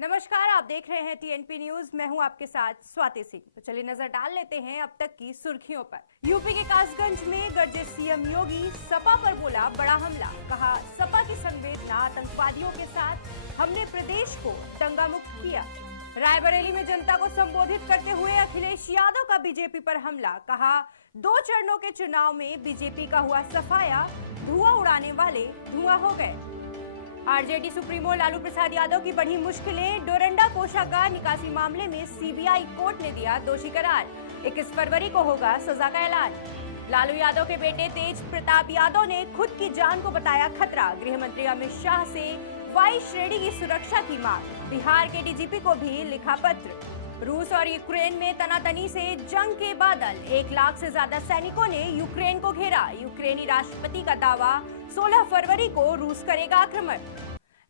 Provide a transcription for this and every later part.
नमस्कार, आप देख रहे हैं टीएनपी न्यूज। मैं हूं आपके साथ स्वाति सिंह। तो चलिए नजर डाल लेते हैं अब तक की सुर्खियों पर। यूपी के कासगंज में गरजे सीएम योगी, सपा पर बोला बड़ा हमला। कहा, सपा की संवेदना आतंकवादियों के साथ, हमने प्रदेश को दंगा मुक्त किया। रायबरेली में जनता को संबोधित करते हुए अखिलेश यादव का बीजेपी पर हमला। कहा, 2 चरणों के चुनाव में बीजेपी का हुआ सफाया, धुआं उड़ाने वाले धुआं हो गए। आरजेडी सुप्रीमो लालू प्रसाद यादव की बढ़ी मुश्किलें। डोरंडा कोषागार निकासी मामले में सीबीआई कोर्ट ने दिया दोषी करार। 21 फरवरी को होगा सजा का ऐलान। लालू यादव के बेटे तेज प्रताप यादव ने खुद की जान को बताया खतरा। गृह मंत्री अमित शाह से वाई श्रेणी की सुरक्षा की मांग। बिहार के डीजीपी को भी लिखा पत्र। रूस और यूक्रेन में तनातनी से जंग के बादल। 1 लाख से ज्यादा सैनिकों ने यूक्रेन को घेरा। यूक्रेनी राष्ट्रपति का दावा, 16 फरवरी को रूस करेगा आक्रमण।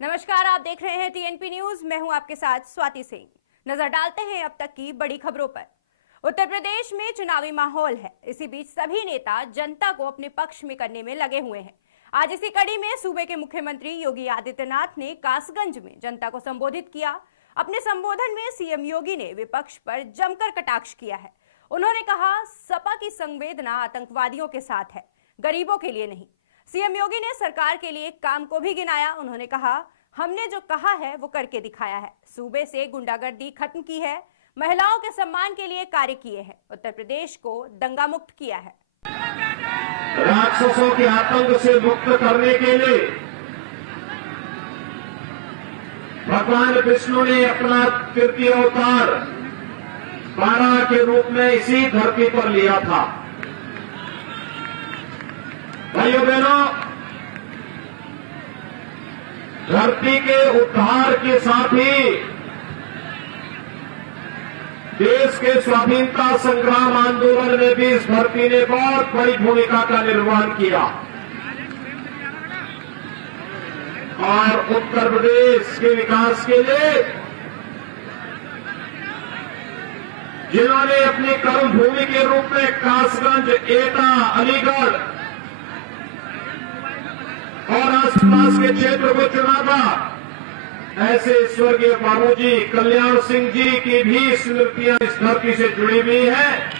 नमस्कार, आप देख रहे हैं टीएनपी न्यूज। मैं हूं आपके साथ स्वाति सिंह। नजर डालते हैं अब तक की बड़ी खबरों पर। उत्तर प्रदेश में चुनावी माहौल है। इसी बीच सभी नेता जनता को अपने पक्ष में करने में लगे हुए हैं। आज इसी कड़ी में सूबे के मुख्यमंत्री योगी आदित्यनाथ ने कासगंज में जनता को संबोधित किया। अपने संबोधन में सीएम योगी ने विपक्ष पर जमकर कटाक्ष किया है। उन्होंने कहा, सपा की संवेदना आतंकवादियों के साथ है, गरीबों के लिए नहीं। सीएम योगी ने सरकार के लिए काम को भी गिनाया। उन्होंने कहा, हमने जो कहा है वो करके दिखाया है। सूबे से गुंडागर्दी खत्म की है, महिलाओं के सम्मान के लिए कार्य किए हैं, उत्तर प्रदेश को दंगा मुक्त किया है। राक्षसों के आतंक से मुक्त करने के लिए भगवान विष्णु ने अपना तृतीय अवतार बारह के रूप में इसी धरती पर लिया था। भाइयों बहनों, धरती के उद्धार के साथ ही देश के स्वाधीनता संग्राम आंदोलन में भी इस धरती ने बहुत बड़ी भूमिका का निर्वहन किया और उत्तर प्रदेश के विकास के लिए जिन्होंने अपनी कर्मभूमि के रूप में कासगंज, एटा, अलीगढ़ और आसपास के क्षेत्र को चुना था, ऐसे स्वर्गीय बाबूजी कल्याण सिंह जी की भी स्मृतियां इस धरती से जुड़ी हुई हैं।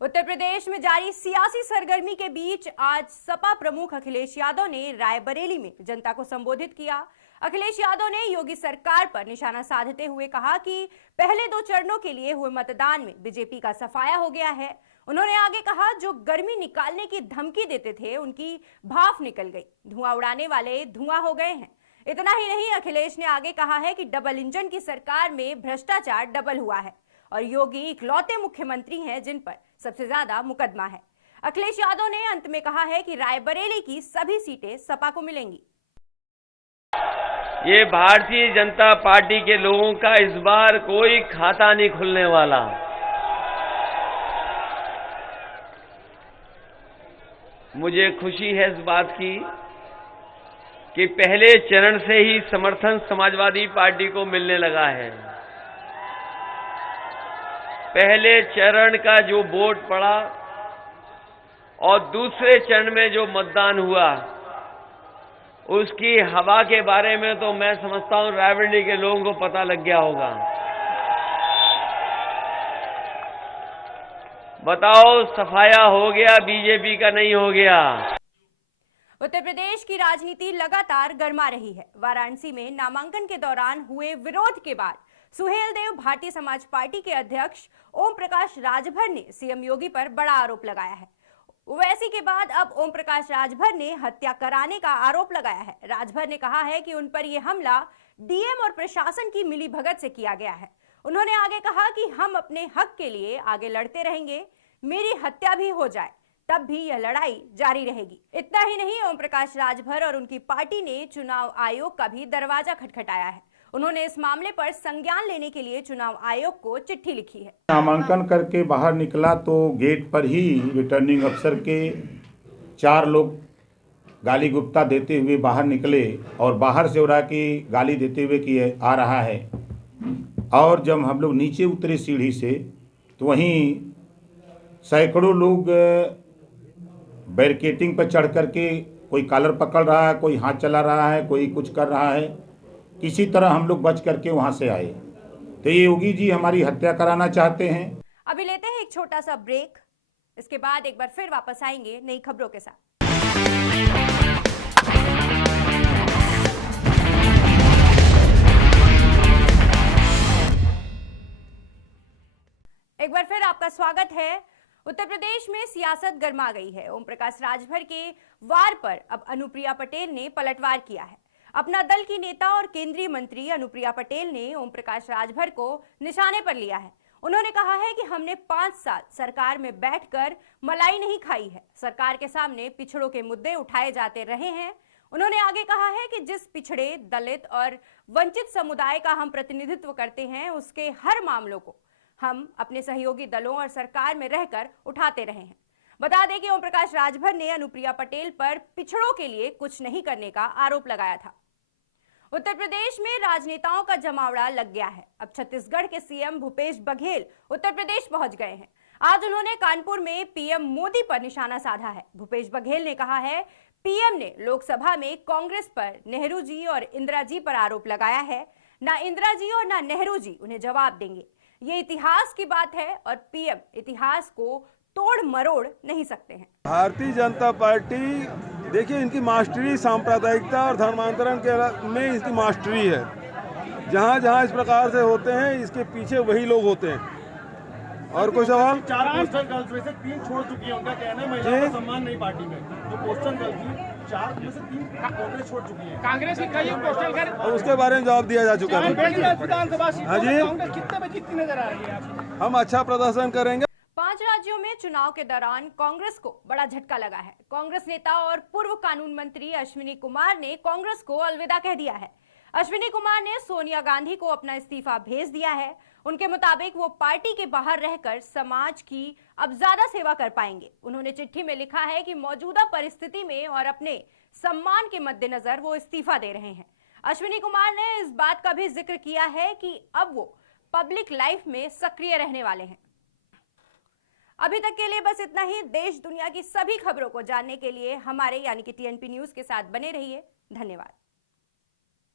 उत्तर प्रदेश में जारी सियासी सरगर्मी के बीच आज सपा प्रमुख अखिलेश यादव ने रायबरेली में जनता को संबोधित किया। अखिलेश यादव ने योगी सरकार पर निशाना साधते हुए कहा कि पहले 2 चरणों के लिए हुए मतदान में बीजेपी का सफाया हो गया है। उन्होंने आगे कहा, जो गर्मी निकालने की धमकी देते थे उनकी भाप निकल गई, धुआं उड़ाने वाले धुआं हो गए हैं। इतना ही नहीं, अखिलेश ने आगे कहा है कि डबल इंजन की सरकार में भ्रष्टाचार डबल हुआ है और योगी इकलौते मुख्यमंत्री हैं जिन पर सबसे ज्यादा मुकदमा है। अखिलेश यादव ने अंत में कहा है कि रायबरेली की सभी सीटें सपा को मिलेंगी। ये भारतीय जनता पार्टी के लोगों का इस बार कोई खाता नहीं खुलने वाला। मुझे खुशी है इस बात की कि पहले चरण से ही समर्थन समाजवादी पार्टी को मिलने लगा है। पहले चरण का जो वोट पड़ा और दूसरे चरण में जो मतदान हुआ, उसकी हवा के बारे में तो मैं समझता हूं रायबरेली के लोगों को पता लग गया होगा। बताओ, सफाया हो गया, बीजेपी का नहीं हो गया। उत्तर प्रदेश की राजनीति लगातार गर्मा रही है। वाराणसी में नामांकन के दौरान हुए विरोध के बाद सुहेलदेव भारतीय समाज पार्टी के अध्यक्ष ओम प्रकाश राजभर ने सीएम योगी पर बड़ा आरोप लगाया है। ओवैसी के बाद अब ओम प्रकाश राजभर ने हत्या कराने का आरोप लगाया है। राजभर ने कहा है कि उन पर यह हमला डीएम और प्रशासन की मिलीभगत से किया गया है। उन्होंने आगे कहा कि हम अपने हक के लिए आगे लड़ते रहेंगे, मेरी हत्या भी हो जाए तब भी यह लड़ाई जारी रहेगी। इतना ही नहीं, ओम प्रकाश राजभर और उनकी पार्टी ने चुनाव आयोग का भी दरवाजा खटखटाया है। उन्होंने इस मामले पर संज्ञान लेने के लिए चुनाव आयोग को चिट्ठी लिखी है। नामांकन करके बाहर निकला तो गेट पर ही रिटर्निंग अफसर के 4 लोग गाली गुप्ता देते हुए बाहर निकले और बाहर से उड़ा की गाली देते हुए कि आ रहा है। और जब हम लोग नीचे उतरे सीढ़ी से तो वहीं सैकड़ों लोग बैरिकेटिंग पर चढ़ करके कोई कॉलर पकड़ रहा है, कोई हाथ चला रहा है, कोई कुछ कर रहा है। किसी तरह हम लोग बच करके वहाँ से आए। तो ये योगी जी हमारी हत्या कराना चाहते हैं। अभी लेते हैं एक छोटा सा ब्रेक, इसके बाद एक बार फिर वापस आएंगे नई खबरों के साथ। एक बार फिर आपका स्वागत है। उत्तर प्रदेश में सियासत गर्मा गई है। ओम प्रकाश राजभर के वार पर अब अनुप्रिया पटेल ने पलटवार किया है। अपना दल की नेता और केंद्रीय मंत्री अनुप्रिया पटेल ने ओम प्रकाश राजभर को निशाने पर लिया है। उन्होंने कहा है कि हमने 5 साल सरकार में बैठकर मलाई नहीं खाई है। सरकार के सामने पिछड़ों के मुद्दे उठाए जाते रहे हैं। उन्होंने आगे कहा है कि जिस पिछड़े, दलित और वंचित समुदाय का हम प्रतिनिधित्व करते हैं, उसके हर मामलों को हम अपने सहयोगी दलों और सरकार में रहकर उठाते रहे हैं। बता दें कि ओम प्रकाश राजभर ने अनुप्रिया पटेल पर पिछड़ों के लिए कुछ नहीं करने का आरोप लगाया था। उत्तर प्रदेश में राजनेताओं का जमावड़ा लग गया है। अब छत्तीसगढ़ के सीएम भूपेश बघेल उत्तर प्रदेश पहुंच गए हैं। आज उन्होंने कानपुर में पीएम मोदी पर निशाना साधा है। भूपेश बघेल ने कहा है, पीएम ने लोकसभा में कांग्रेस पर नेहरू जी और इंदिरा जी पर आरोप लगाया है। ना इंदिरा जी और ना नेहरू जी उन्हें जवाब देंगे। ये इतिहास की बात है और पीएम इतिहास को तोड़ मरोड़ नहीं सकते हैं। भारतीय जनता पार्टी, देखिए, इनकी मास्टरी सांप्रदायिकता और धर्मांतरण के में इसकी मास्टरी है। जहाँ जहाँ इस प्रकार से होते हैं, इसके पीछे वही लोग होते हैं। और कोई सवाल? 4 पोस्टल गर्ल्स में से 3 छोड़ चुकी है। उनका कहना है महिलाओं का सम्मान नहीं पार्टी में। तो पोस्टल गर्ल्स की 4 में से 3 कांग्रेस छोड़ चुकी है। कांग्रेस की कई पोस्टल गर्ल्स, और उसके बारे में जवाब दिया जा चुका है। विधानसभा सीट हाँ जी, कांग्रेस कितने में जीतती नजर आ रही है आपको? हम अच्छा प्रदर्शन करेंगे। 5 राज्यों में चुनाव के दौरान कांग्रेस को बड़ा झटका लगा है। कांग्रेस नेता और पूर्व कानून मंत्री अश्विनी कुमार ने कांग्रेस को अलविदा कह दिया है। अश्विनी कुमार ने सोनिया गांधी को अपना इस्तीफा भेज दिया है। उनके मुताबिक वो पार्टी के बाहर रहकर समाज की अब ज्यादा सेवा कर पाएंगे। उन्होंने चिट्ठी में लिखा है कि मौजूदा परिस्थिति में और अपने सम्मान के मद्देनजर वो इस्तीफा दे रहे हैं। अश्विनी कुमार ने इस बात का भी जिक्र किया है कि अब वो पब्लिक लाइफ में सक्रिय रहने वाले हैं। अभी तक के लिए बस इतना ही। देश दुनिया की सभी खबरों को जानने के लिए हमारे यानी कि टीएनपी न्यूज के साथ बने रहिए। धन्यवाद।